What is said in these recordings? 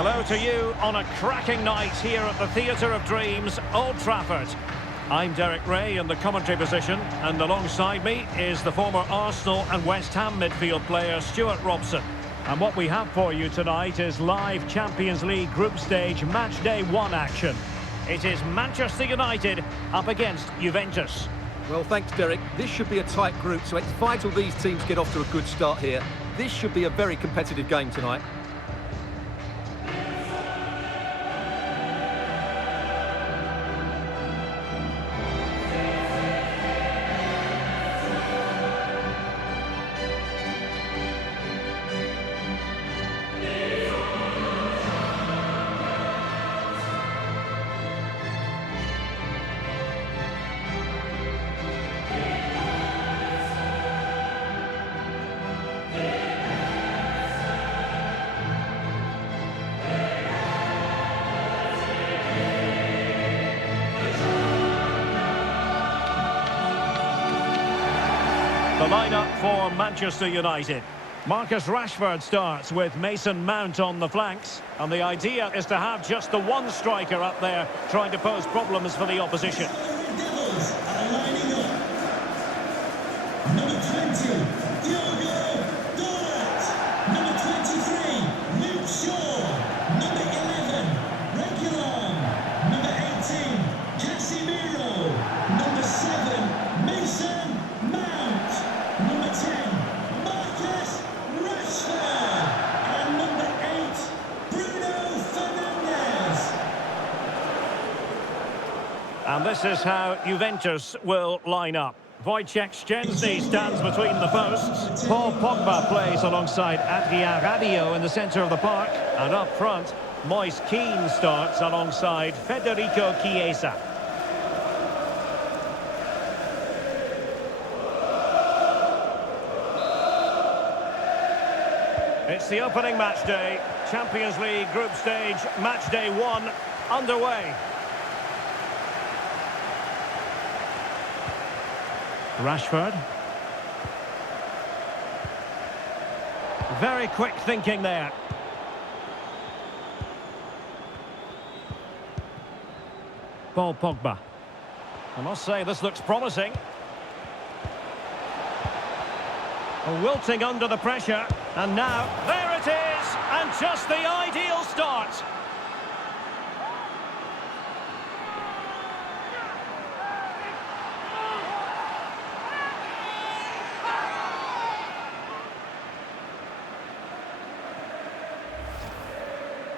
Hello to you on a cracking night here at the Theatre of Dreams, Old Trafford. I'm Derek Ray in the commentary position, and alongside me is the former Arsenal and West Ham midfield player Stuart Robson. And what we have for you tonight is live Champions League group stage match day 1 action. It is Manchester United up against Juventus. Well, thanks, Derek. This should be a tight group, so it's vital these teams get off to a good start here. This should be a very competitive game tonight. The lineup for Manchester United. Marcus Rashford starts with Mason Mount on the flanks. And the idea is to have just the one striker up there trying to pose problems for the opposition. And this is how Juventus will line up. Wojciech Szczęsny stands between the posts. Paul Pogba plays alongside Adrien Rabiot in the centre of the park. And up front, Moise Kean starts alongside Federico Chiesa. It's the opening match day. Champions League group stage, match day 1, underway. Rashford. Very quick thinking there. Paul Pogba. I must say this looks promising. Wilting under the pressure. And now, there it is! And just the ideal start.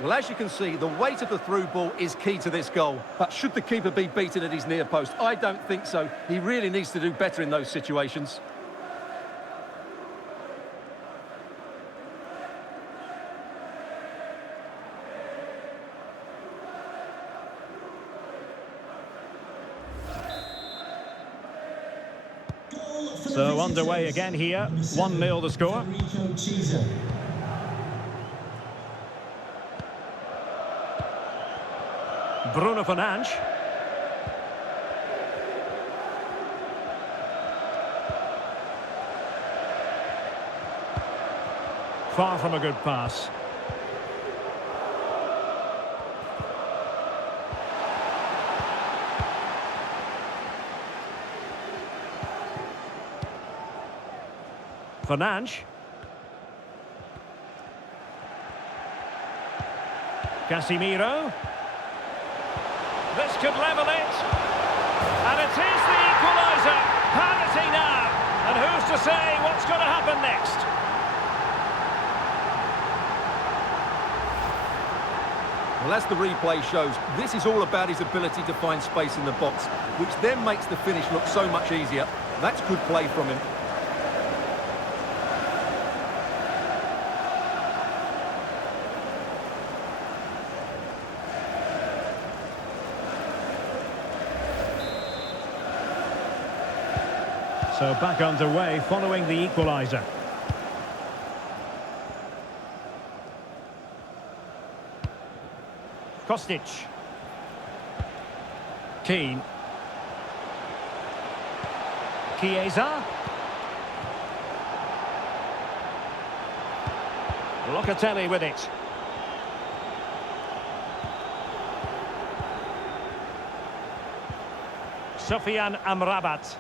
Well, as you can see, the weight of the through ball is key to this goal. But should the keeper be beaten at his near post? I don't think so. He really needs to do better in those situations. So underway again here. 1-0 the score. Bruno Fernandes. Far from a good pass. Fernandes. Casemiro. This could level it. And it is the equaliser. Parity now. And who's to say what's going to happen next? Well, as the replay shows, this is all about his ability to find space in the box, which then makes the finish look so much easier. That's good play from him. So back underway following the equaliser. Kostic. Keane. Chiesa. Locatelli with it. Sufyan Amrabat.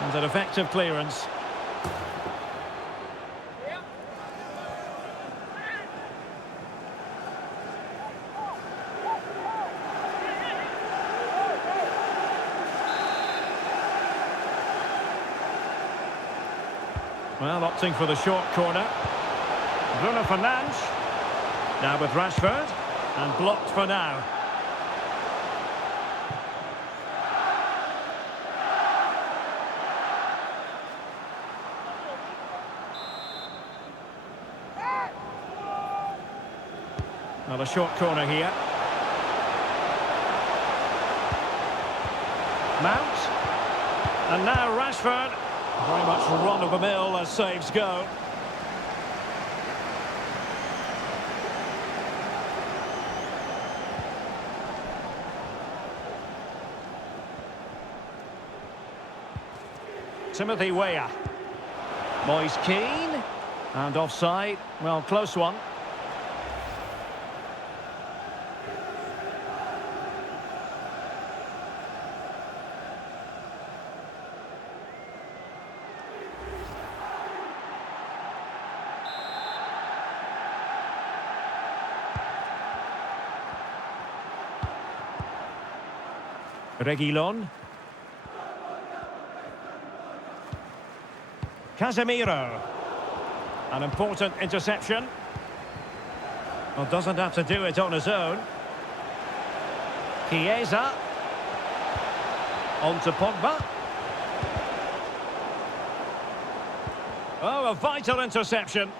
And an effective clearance. Well, opting for the short corner. Bruno Fernandes. Now with Rashford. And blocked for now. Well, a short corner here. Mount. And now Rashford. Very much run-of-the-mill as saves go. Timothy Weah. Moise Keane. And offside. Well, close one. Reguilon. Casemiro. An important interception. Well, doesn't have to do it on his own. Chiesa. On to Pogba. Oh, a vital interception.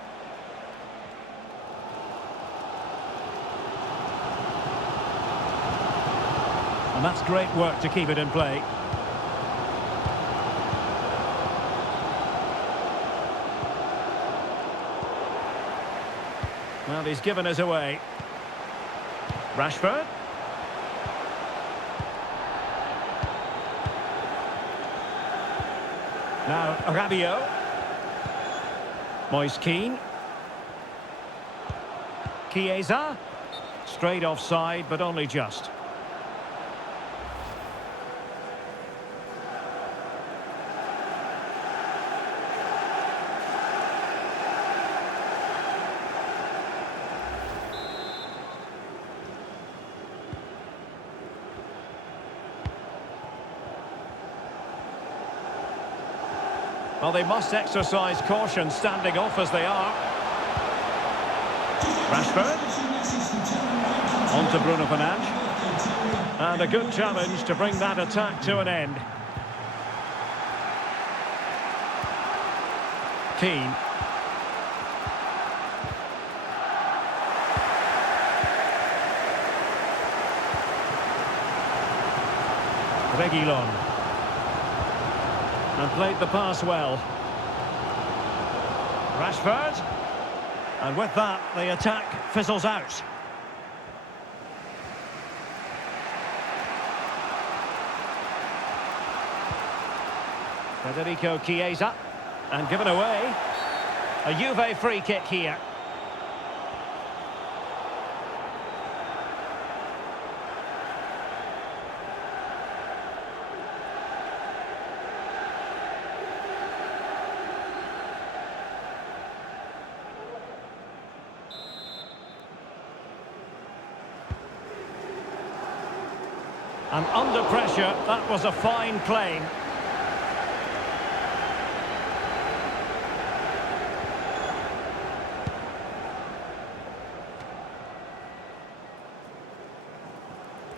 And that's great work to keep it in play. Well, he's given us away. Rashford. Now Rabiot. Moise Keane. Chiesa. Straight offside, but only just. Well, they must exercise caution standing off as they are. Rashford. On to Bruno Fernandes. And a good challenge to bring that attack to an end. Keane. Reguilon. And played the pass well. Rashford. And with that, the attack fizzles out. Federico Chiesa. And given away. A Juve free kick here. And under pressure, that was a fine claim.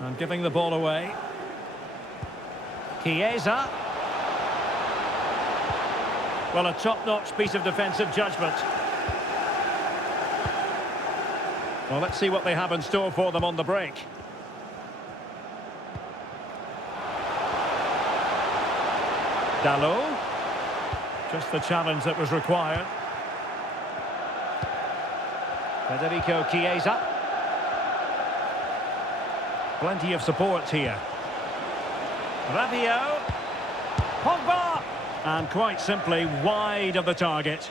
And giving the ball away. Chiesa. Well, a top-notch piece of defensive judgment. Well, let's see what they have in store for them on the break. Dalot. Just the challenge that was required. Federico Chiesa. Plenty of support here. Rabiot. Pogba. And quite simply wide of the target.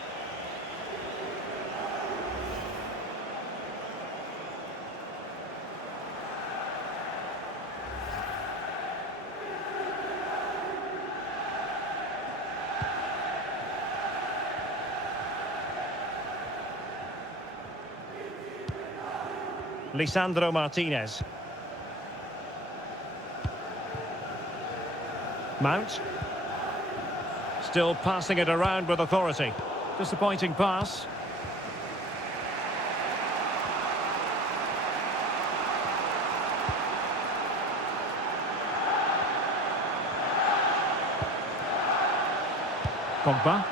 Lisandro Martinez. Mount. Still passing it around with authority. Disappointing pass. Pogba.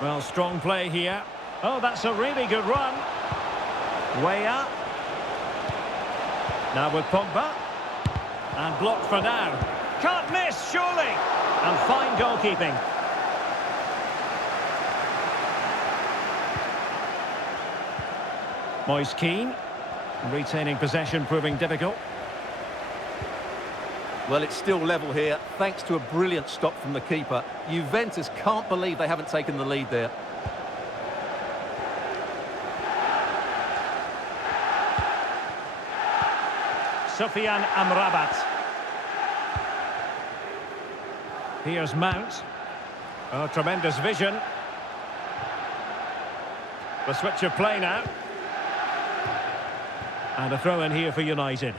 Well, strong play here. Oh, that's a really good run. Way up. Now with Pogba. And blocked for now. Can't miss, surely. And fine goalkeeping. Moise Keane. Retaining possession proving difficult. Well, it's still level here, thanks to a brilliant stop from the keeper. Juventus can't believe they haven't taken the lead there. Sofyan Amrabat. Here's Mount. Oh, tremendous vision. The switch of play now. And a throw in here for United.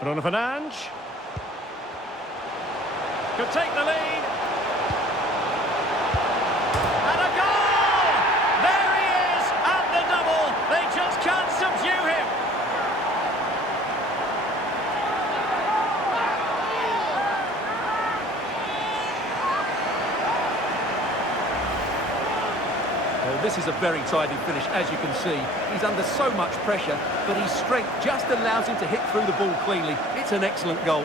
Bruno Fernandes. Could take the lead. And a goal! There he is at the double. They just can't subdue him. Well, this is a very tidy finish, as you can see. He's under so much pressure, but his strength just allows him to hit through the ball cleanly. It's an excellent goal.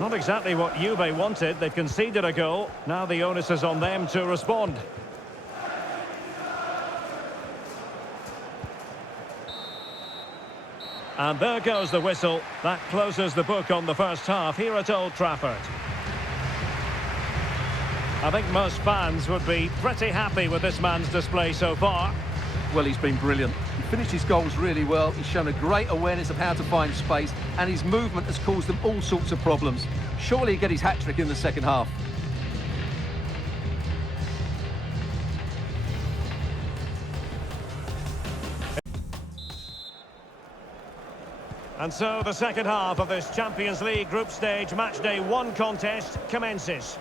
Not exactly what Juve wanted. They've conceded a goal. Now the onus is on them to respond. And there goes the whistle. That closes the book on the first half here at Old Trafford. I think most fans would be pretty happy with this man's display so far. Well, he's been brilliant. He finished his goals really well. He's shown a great awareness of how to find space, and his movement has caused them all sorts of problems. Surely he'll get his hat-trick in the second half. And so the second half of this Champions League group stage matchday 1 contest commences.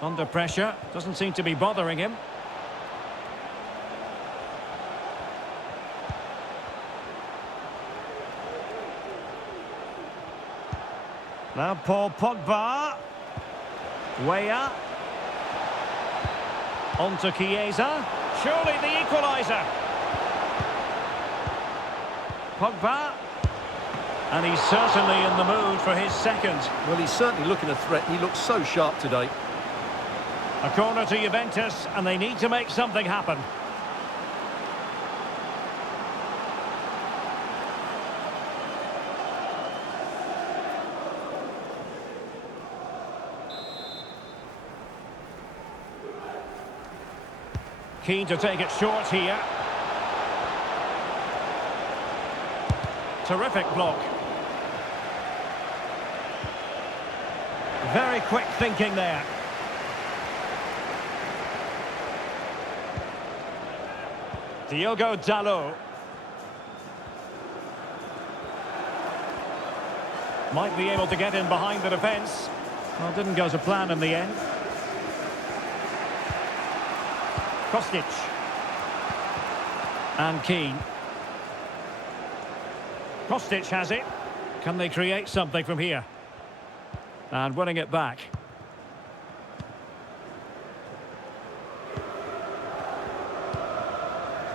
Under pressure, doesn't seem to be bothering him. Now Paul Pogba. Way up. On to Chiesa. Surely the equaliser. Pogba. And he's certainly in the mood for his second. Well, he's certainly looking a threat. He looks so sharp today. A corner to Juventus, and they need to make something happen. Keen to take it short here. Terrific block. Very quick thinking there. Diogo Dalot. Might be able to get in behind the defence. Well, didn't go to plan in the end. Kostic. And Keane. Kostic has it. Can they create something from here? And winning it back.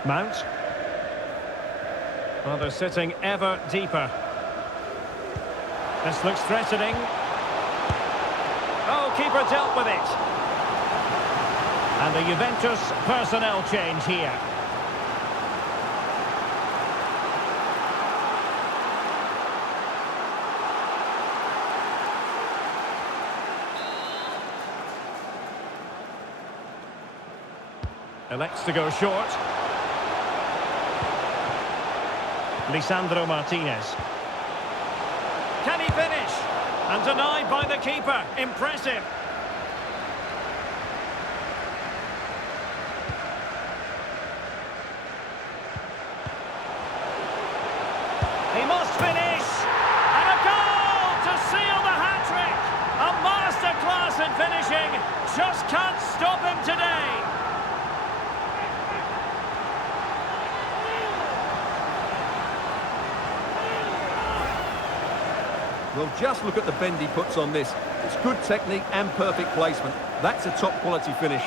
Mount. Well, they're sitting ever deeper. This looks threatening. Oh, keeper dealt with it. And the Juventus personnel change here. Elects to go short. Lisandro Martinez. Can he finish? And denied by the keeper. Impressive. He must finish. And a goal to seal the hat-trick. A masterclass in finishing. Just can't stop him today. Well, just look at the bend he puts on this. It's good technique and perfect placement. That's a top quality finish.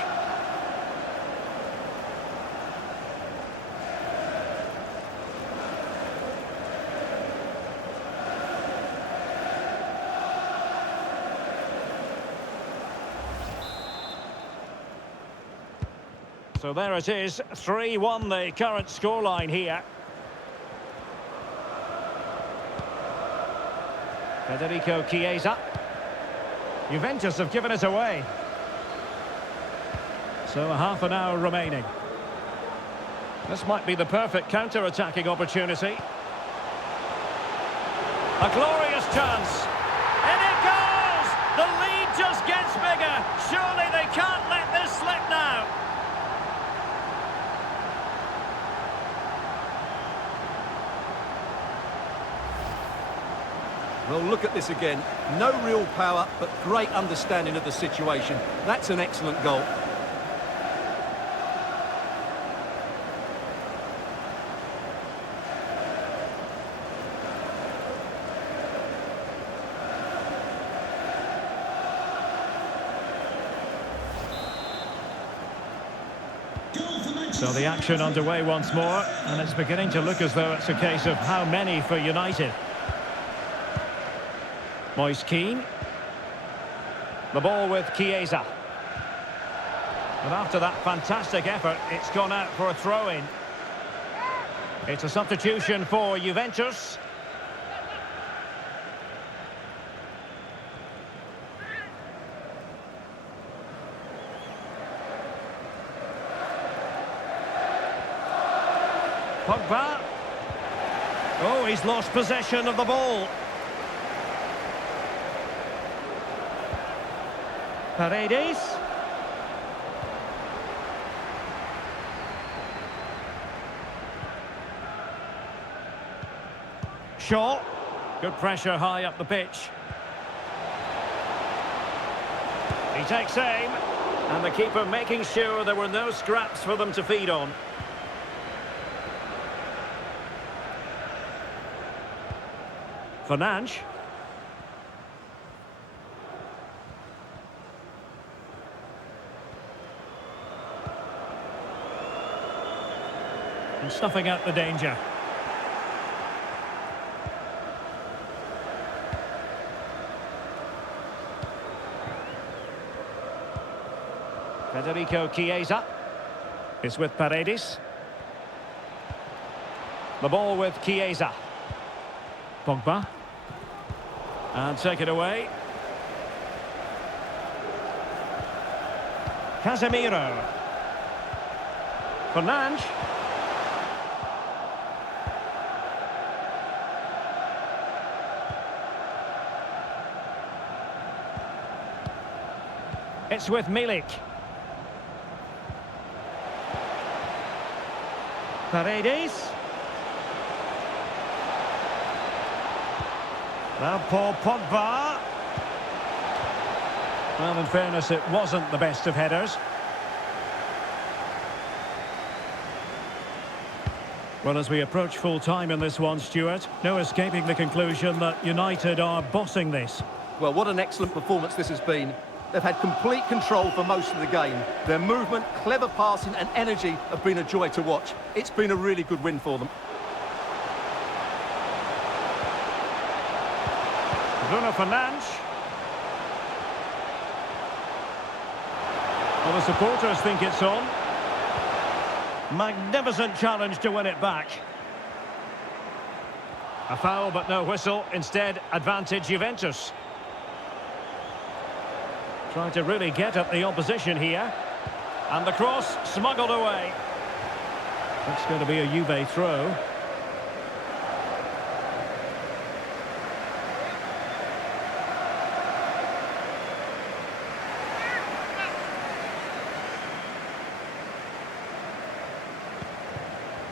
So there it is, 3-1 the current scoreline here. Federico Chiesa. Juventus have given it away. So half an hour remaining. This might be the perfect counter-attacking opportunity. A glorious chance. And it goes! The lead just gets bigger. Surely they can't let this slip now. Well, look at this again. No real power, but great understanding of the situation. That's an excellent goal. So the action underway once more, and it's beginning to look as though it's a case of how many for United. Moise Keane. The ball with Chiesa. And after that fantastic effort, it's gone out for a throw-in. It's a substitution for Juventus. Pogba. Oh, he's lost possession of the ball. Paredes. Shaw. Good pressure high up the pitch. He takes aim. And the keeper making sure there were no scraps for them to feed on. Fernandes. And snuffing out the danger. Federico Chiesa is with Paredes. The ball with Chiesa. Pogba. And take it away. Casemiro. Fernandes. It's with Milik. Paredes. Now Paul Pogba. Well, in fairness, it wasn't the best of headers. Well, as we approach full time in this one, Stuart, no escaping the conclusion that United are bossing this. Well, what an excellent performance this has been. They've had complete control for most of the game. Their movement, clever passing and energy have been a joy to watch. It's been a really good win for them. Bruno Fernandes. Well, the supporters think it's on. Magnificent challenge to win it back. A foul, but no whistle. Instead, advantage Juventus. Trying to really get at the opposition here. And the cross smuggled away. That's going to be a Juve throw.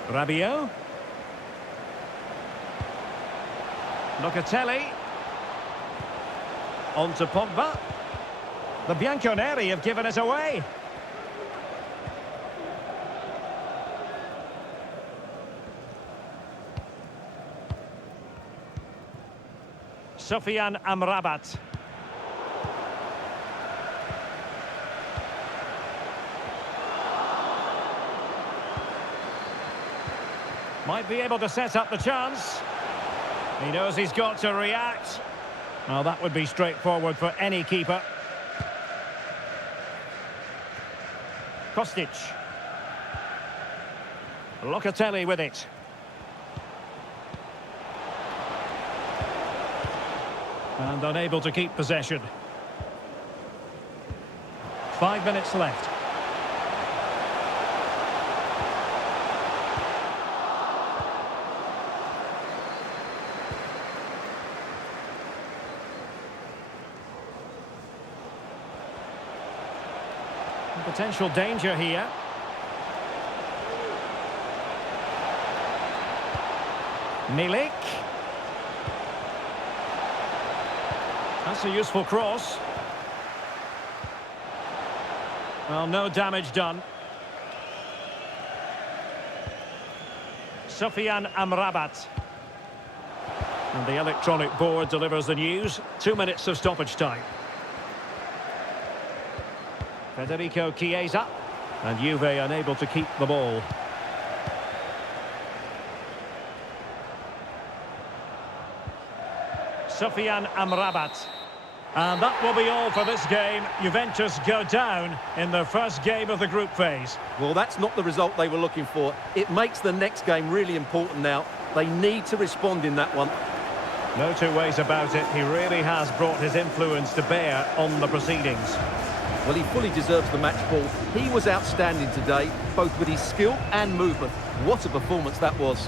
Rabiot. Locatelli. On to Pogba. The Bianconeri have given it away. Sofian Amrabat. Might be able to set up the chance. He knows he's got to react. Well, that would be straightforward for any keeper. Kostic. Locatelli with it. And unable to keep possession. 5 minutes left. Potential danger here. Milik. That's a useful cross. Well, no damage done. Sofian Amrabat. And the electronic board delivers the news. 2 minutes of stoppage time. Federico Chiesa. And Juve unable to keep the ball. Sofian Amrabat. And that will be all for this game. Juventus go down in their first game of the group phase. Well, that's not the result they were looking for. It makes the next game really important now. They need to respond in that one. No two ways about it. He really has brought his influence to bear on the proceedings. Well, he fully deserves the match ball. He was outstanding today, both with his skill and movement. What a performance that was.